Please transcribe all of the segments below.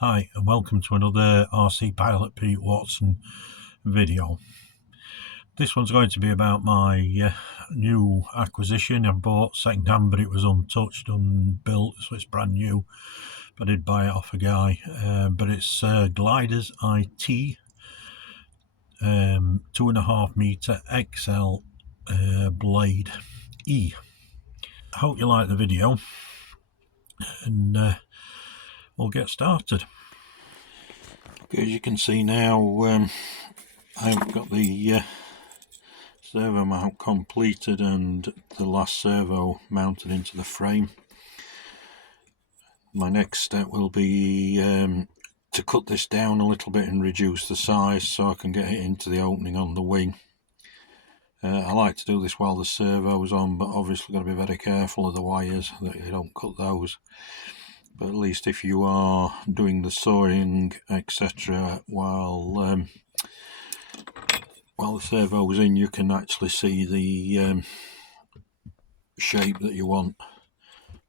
Hi and welcome to another RC Pilot Pete Watson video. This one's going to be about my new acquisition. I bought second hand, but it was untouched, unbuilt, so it's brand new. But I did buy it off a guy. But it's Gliders IT 2.5 meter XL Blade E. I hope you like the video, and we'll get started. Okay, as you can see now, I've got the servo mount completed and the last servo mounted into the frame. My next step will be to cut this down a little bit and reduce the size so I can get it into the opening on the wing. I like to do this while the servo's on, but obviously got to be very careful of the wires that you don't cut those. But at least if you are doing the sawing etc. while the servo's in, you can actually see the shape that you want.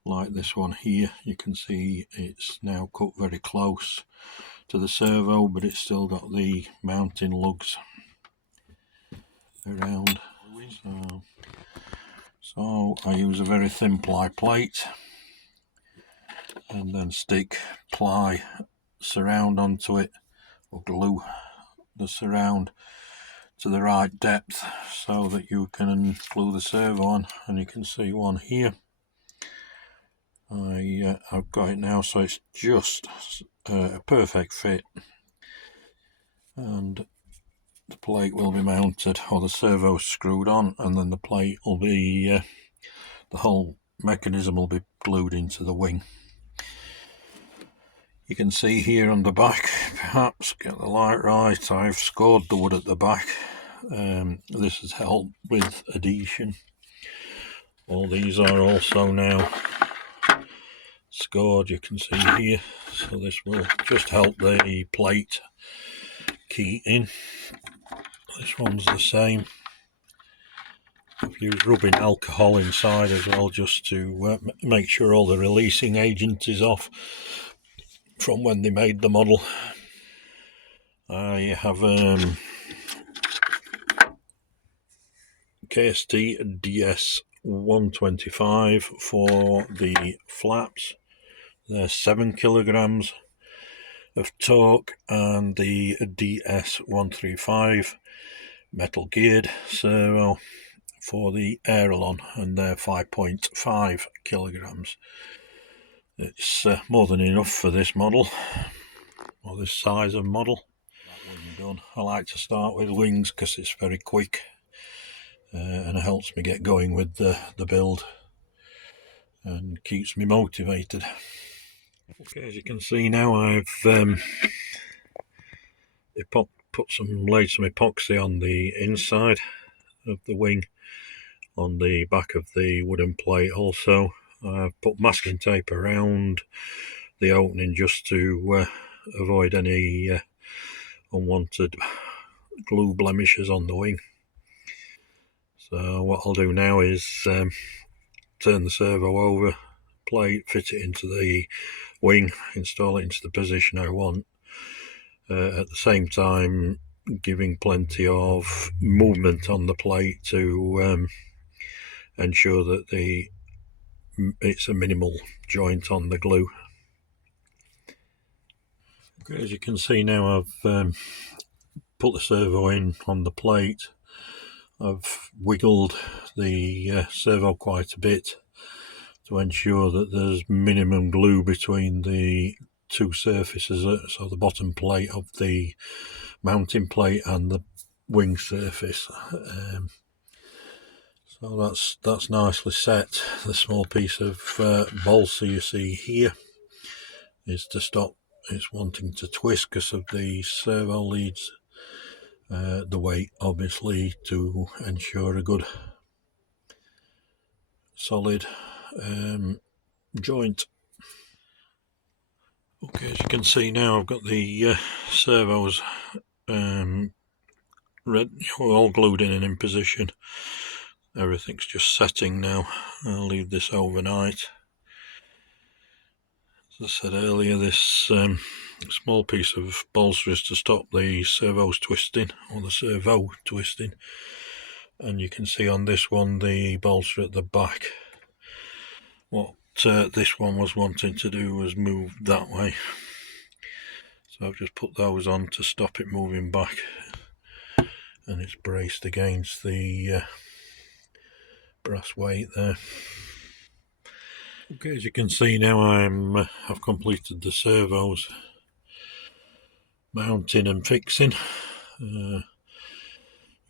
Like this one here, you can see it's now cut very close to the servo, but it's still got the mounting lugs around. So I use a very thin ply plate and then stick ply surround onto it, or glue the surround to the right depth so that you can glue the servo on. And you can see one here. I've got it now, so it's just a perfect fit, and the plate will be mounted, or the servo screwed on, and then the plate will be the whole mechanism will be glued into the wing. You can see here on the back, perhaps get the light right, I've scored the wood at the back. This has helped with adhesion. All these are also now scored, you can see here, so this will just help the plate key in. This one's the same. I've used rubbing alcohol inside as well, just to make sure all the releasing agent is off from when they made the model. I have KST DS 125 for the flaps. They're 7 kilograms of torque, and the DS 135 metal geared servo for the aileron, and they're 5.5 kilograms. It's more than enough for this model, or this size of model. That wing done. I like to start with wings because it's very quick and it helps me get going with the build and keeps me motivated. Okay, as you can see now, I've laid some epoxy on the inside of the wing, on the back of the wooden plate also. I've put masking tape around the opening just to avoid any unwanted glue blemishes on the wing. So what I'll do now is turn the servo over, plate, fit it into the wing, install it into the position I want, at the same time giving plenty of movement on the plate to ensure that it's a minimal joint on the glue. Okay, as you can see now, I've put the servo in on the plate. I've wiggled the servo quite a bit to ensure that there's minimum glue between the two surfaces, so the bottom plate of the mounting plate and the wing surface. So that's nicely set. The small piece of balsa you see here is to stop it's wanting to twist because of the servo leads. The weight, obviously, to ensure a good solid joint. Okay, as you can see now, I've got the servos all glued in and in position. Everything's just setting now. I'll leave this overnight. As I said earlier, this small piece of bolster is to stop the servos twisting, or the servo twisting, and you can see on this one the bolster at the back. What this one was wanting to do was move that way, so I've just put those on to stop it moving back, and it's braced against the brass weight there. Okay, as you can see now, I've completed the servos mounting and fixing. You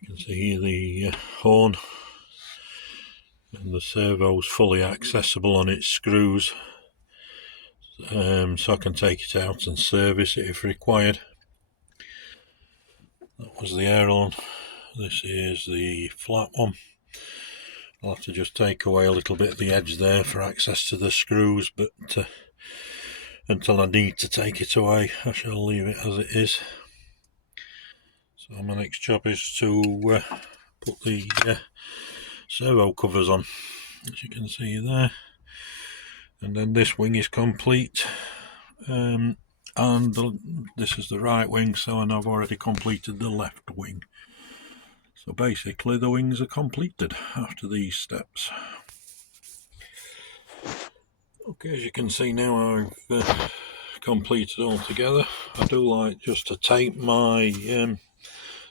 can see here the horn, and the servo's fully accessible on its screws, so I can take it out and service it if required. That was the aileron. This is the flat one. I'll have to just take away a little bit of the edge there for access to the screws, but until I need to take it away, I shall leave it as it is. So my next job is to put the servo covers on, as you can see there, and then this wing is complete, and this is the right wing, and I've already completed the left wing. So basically the wings are completed after these steps. Okay, as you can see now, I've completed all together. I do like just to tape my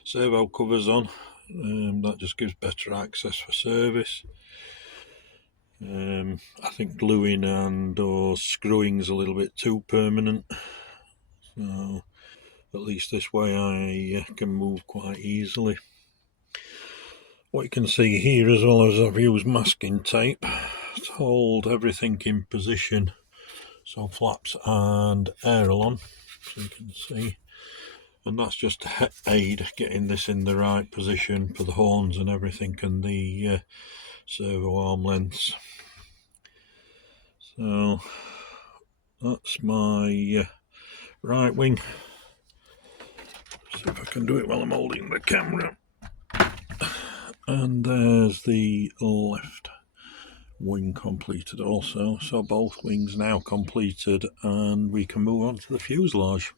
servo covers on, that just gives better access for service. I think gluing and or screwing is a little bit too permanent, so at least this way I can move quite easily. What you can see here, as well as I've used masking tape to hold everything in position, so flaps and aileron, so you can see, and that's just to aid getting this in the right position for the horns and everything, and the servo arm lengths. So that's my right wing. See if I can do it while I'm holding the camera. And there's the left wing completed also. So both wings now completed, and we can move on to the fuselage.